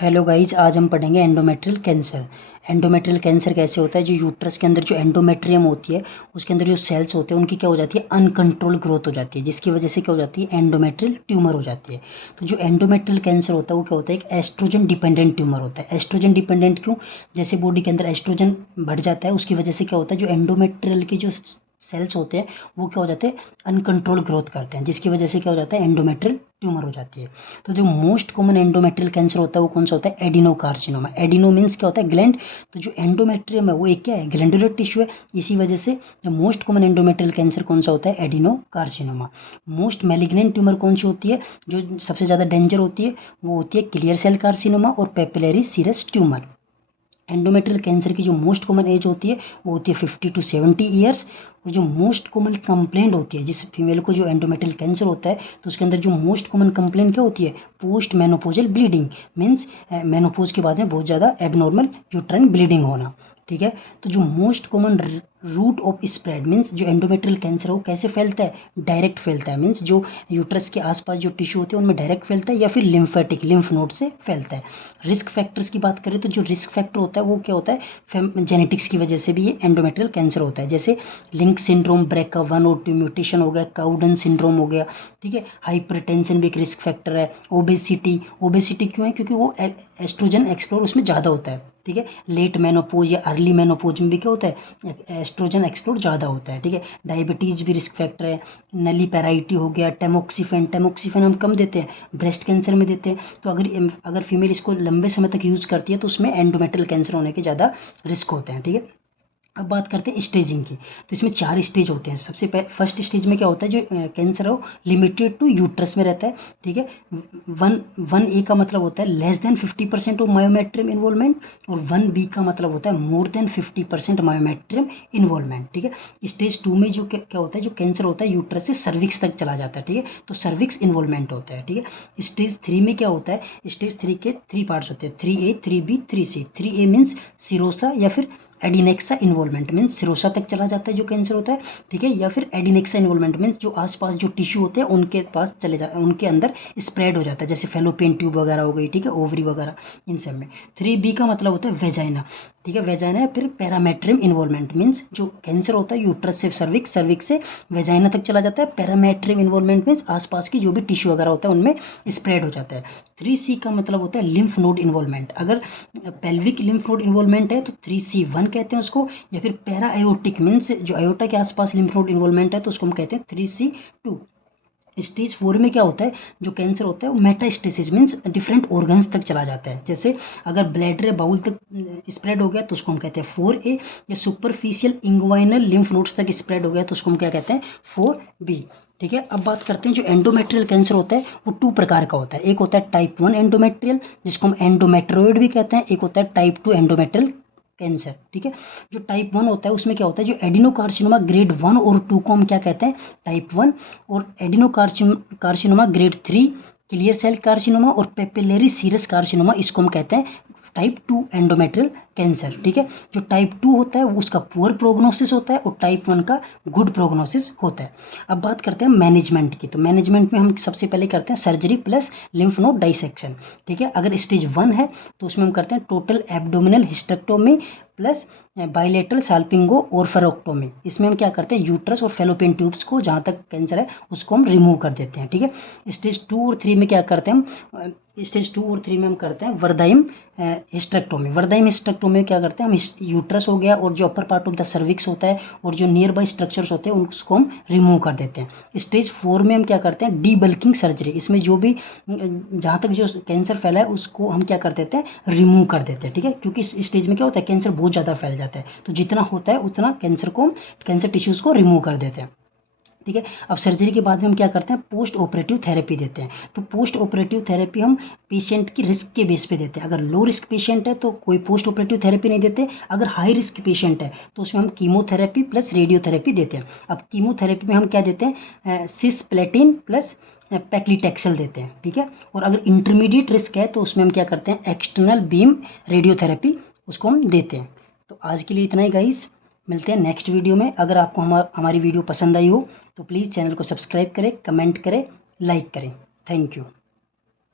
Hello guys, आज हम पढ़ेंगे एंडोमेट्रियल कैंसर। एंडोमेट्रियल कैंसर कैसे होता है? जो यूट्रस के अंदर जो एंडोमेट्रियम होती है उसके अंदर जो सेल्स होते हैं उनकी क्या हो जाती है, अनकंट्रोल ग्रोथ हो जाती है, जिसकी वजह से क्या हो जाती है, एंडोमेट्रियल ट्यूमर हो जाती है। तो जो एंडोमेट्रियल कैंसर होता है वो क्या होता है, एक एस्ट्रोजन डिपेंडेंट ट्यूमर होता है। एस्ट्रोजन डिपेंडेंट क्यों? जैसे बॉडी के अंदर एस्ट्रोजन बढ़ जाता है उसकी वजह से क्या होता है, जो एंडोमेट्रियल के जो सेल्स होते हैं वो क्या हो जाते हैं, अनकंट्रोल ग्रोथ करते हैं, जिसकी वजह से क्या हो जाता है, एंडोमेट्रियल ट्यूमर हो जाती है। तो जो मोस्ट कॉमन एंडोमेट्रियल कैंसर होता है वो कौन सा होता है, एडिनोकार्सिनोमा। एडिनो मीन्स क्या होता है, ग्लैंड। तो जो एंडोमेट्रियम है वो एक क्या है, ग्लैंडुलर टिश्यू है। इसी वजह से जो मोस्ट कॉमन एंडोमेट्रियल कैंसर कौन सा होता है, एडिनोकार्सिनोमा। मोस्ट मैलिग्नेंट ट्यूमर कौन सी होती है, जो सबसे ज़्यादा डेंजर होती है, वो होती है क्लियर सेल कार्सिनोमा और papillary serous tumour. Endometrial cancer की जो मोस्ट कॉमन एज होती है वो होती है 50 to 70 ईयर्स। और जो मोस्ट कॉमन कंप्लेंट होती है जिस फीमेल को जो एंडोमेट्रियल कैंसर होता है, तो उसके अंदर जो मोस्ट कॉमन कंप्लेंट क्या होती है, post menopausal bleeding. Means menopause के बाद में बहुत ज़्यादा एबनॉर्मल यूट्राइन ब्लीडिंग होना। ठीक है। तो जो most common route of spread means जो एंडोमेट्रियल कैंसर है वो कैसे फैलता है, डायरेक्ट फैलता है। मीन्स जो यूट्रस के आसपास जो टिश्यू होते हैं उनमें डायरेक्ट फैलता है या फिर लिम्फेटिक लिम्फ नोड से फैलता है। रिस्क फैक्टर्स की बात करें तो जो रिस्क फैक्टर होता है वो क्या होता है, जेनेटिक्स की वजह से भी ये एंडोमेट्रियल कैंसर होता है। जैसे लिंक सिंड्रोम, BRCA1 और 2 म्यूटेशन हो गया, काउडन सिंड्रोम हो गया। ठीक है। हाइपरटेंशन भी एक रिस्क फैक्टर है। ओबेसिटी, ओबेसिटी क्यों है, क्योंकि वो एस्ट्रोजन एक्सप्लोर उसमें ज़्यादा होता है। ठीक है। लेट मेनोपोज या अर्ली मेनोपोज में भी क्या होता है, एस्ट्रोजन एक्सप्लोर ज़्यादा होता है। ठीक है। डायबिटीज़ भी रिस्क फैक्टर है। नलीपेराइटी हो गया, टेमोक्सिफेन, टेमोक्सिफेन हम कम देते हैं, ब्रेस्ट कैंसर में देते हैं। तो अगर फीमेल इसको लंबे समय तक यूज़ करती है तो उसमें एंडोमेट्रियल कैंसर होने के ज़्यादा रिस्क होते हैं। ठीक है। अब बात करते हैं स्टेजिंग की। तो इसमें 4 स्टेज होते हैं। सबसे फर्स्ट स्टेज में क्या होता है, जो कैंसर है वो लिमिटेड टू यूट्रस में रहता है। ठीक है। 1A का मतलब होता है less than 50% of myometrium involvement, और 1B का मतलब होता है मोर देन 50% मायोमेट्रियम इन्वॉल्वमेंट। ठीक है। स्टेज 2 में जो क्या होता है, जो कैंसर होता है यूट्रस से सर्विक्स तक चला जाता है। ठीक है। तो सर्विक्स इन्वॉल्वमेंट होता है। ठीक है। स्टेज 3 में क्या होता है, स्टेज 3 के 3 पार्ट्स होते हैं, 3A 3B 3C। 3A means serosa या फिर एडिनेक्सा इन्वॉल्वमेंट, मीन्स सिरोसा तक चला जाता है जो कैंसर होता है। ठीक है। या फिर एडिनेक्सा इन्वॉल्वमेंट मीन्स जो आसपास जो टिश्यू होते हैं उनके पास चले जा उनके अंदर स्प्रेड हो जाता है, जैसे फेलोपियन ट्यूब वगैरह हो गई। ठीक है। ओवरी वगैरह इन सब में। 3B का मतलब होता है वेजाइना। ठीक है। वेजाइना फिर पैरामेट्रियम इन्वॉल्वमेंट मीन्स जो कैंसर होता है यूट्रस से सर्विक्स, सर्विक्स से वेजाइना तक चला जाता है। पैरामेट्रियम इन्वॉल्वमेंट मीन्स आसपास की जो भी टिश्यू वगैरह होता है उनमें स्प्रेड हो जाता है। 3C का मतलब होता है लिम्फ नोड इन्वॉल्वमेंट। अगर पेल्विक लिम्फ नोड इन्वॉल्वमेंट है तो 3C1 कहते हैं उसको, या फिर पैरा आयोटिक मीन्स जो आयोटा के आसपास लिम्फ नोड इन्वॉल्वमेंट है तो उसको हम कहते हैं 3C2। स्टेज 4 में क्या होता है, जो कैंसर होता है वो मेटास्टेसिस मीन्स डिफरेंट ऑर्गन्स तक चला जाता है। जैसे अगर ब्लैडर या बाउल तक स्प्रेड हो गया तो उसको हम कहते हैं 4A, या सुपरफिशियल इंग्वाइनल लिम्फ नोड्स तक स्प्रेड हो गया तो उसको हम क्या कहते हैं, 4B। ठीक है। अब बात करते हैं जो एंडोमेट्रियल कैंसर होता है वो 2 प्रकार का होता है। एक होता है टाइप 1 एंडोमेट्रियल जिसको हम एंडोमेट्रोइड भी कहते हैं, एक होता है टाइप 2 एंडोमेट्रियल कैंसर। ठीक है। जो टाइप 1 होता है उसमें क्या होता है, जो एडिनोकार्सिनोमा ग्रेड 1 और 2 को हम क्या कहते हैं, टाइप 1, और adenocarcinoma grade 3, clear cell carcinoma और पेपिलरी सीरस कार्सिनोमा, इसको हम कहते हैं टाइप 2 एंडोमेट्रियल कैंसर। ठीक है। जो टाइप 2 होता है उसका पुअर प्रोग्नोसिस होता है और टाइप 1 का गुड प्रोग्नोसिस होता है। अब बात करते हैं मैनेजमेंट की। तो मैनेजमेंट में हम सबसे पहले करते हैं surgery plus lymph node dissection. ठीक है। अगर स्टेज 1 है तो उसमें हम करते हैं total abdominal hysterectomy plus bilateral salpingo oophorectomy. इसमें हम क्या करते हैं, यूट्रस और फेलोपियन ट्यूब्स को जहाँ तक कैंसर है उसको हम रिमूव कर देते हैं। ठीक है। स्टेज 2 और 3 में क्या करते हैं हम, स्टेज 2 और 3 में हम करते हैं वर्दाइम हिस्टेक्टोमी। वर्दाइम हिस्टेक्टोमी में क्या करते हैं, हम यूट्रस हो गया और जो upper part of the cervix होता है और जो नियर बाई स्ट्रक्चर्स होते हैं उसको हम रिमूव कर देते हैं। स्टेज 4 में हम क्या करते हैं, डी बल्किंग सर्जरी। इसमें जो भी जहाँ तक जो कैंसर फैला है उसको हम क्या कर देते हैं, रिमूव कर देते हैं। ठीक है। क्योंकि इस स्टेज में क्या होता है, कैंसर बहुत ज़्यादा फैल जाता है, तो जितना होता है उतना कैंसर टिश्यूज़ को रिमूव कर देते हैं। ठीक है। अब सर्जरी के बाद में हम क्या करते हैं, पोस्ट ऑपरेटिव थेरेपी देते हैं। तो पोस्ट ऑपरेटिव थेरेपी हम पेशेंट की रिस्क के बेस पे देते हैं। अगर लो रिस्क पेशेंट है तो कोई पोस्ट ऑपरेटिव थेरेपी नहीं देते। अगर हाई रिस्क पेशेंट है तो उसमें हम कीमोथेरेपी प्लस रेडियोथेरेपी देते हैं। अब कीमोथेरेपी में हम क्या देते हैं, सिस्प्लेटिन प्लस पैक्लीटेक्सेल देते हैं। ठीक है। और अगर इंटरमीडिएट रिस्क है तो उसमें हम क्या करते हैं, एक्सटर्नल बीम रेडियोथेरेपी उसको हम देते हैं। तो आज के लिए इतना ही गाइस, मिलते हैं नेक्स्ट वीडियो में। अगर आपको हमारी वीडियो पसंद आई हो तो प्लीज़ चैनल को सब्सक्राइब करें, कमेंट करें, लाइक करें। Thank you.